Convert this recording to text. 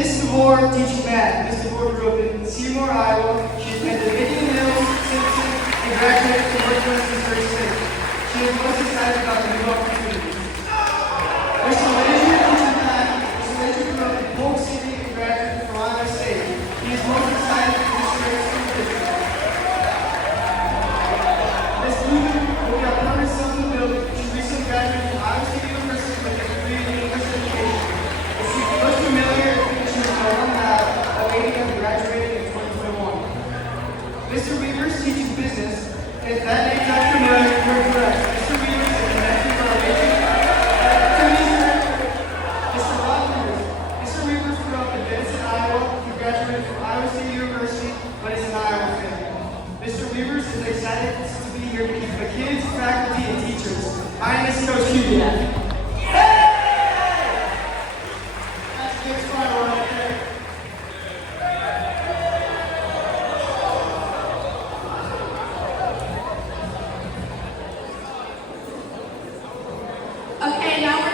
Miss DeVore teaching math. Miss DeVore grew up in Seymour, Iowa. She attended Indian Mills, Simpson, and graduated from Northwestern First State. She is most excited about the new opportunities. Mr. Lazier teaching math. Mr. Lazier grew up in Polk City and graduated from Iowa State. He is most excited for this year's business. Miss Luther will be our permanent son in the building. She recently graduated from Iowa State University with a degree in English education. If she looks familiar, she was an alumni of ADM and graduated in 2021. Mr. Weaver's teaching business, and if that name sounds familiar, you're correct. Mr. Weaver's is the nephew of our agent activities director, Mr. Ron Weavers. Mr. Weavers grew up in Denison, Iowa. He graduated from Iowa State University, but is an Iowa fan. Mr. Weavers is excited to be here to keep the kids, faculty, and teachers. I am Coach Cubiak.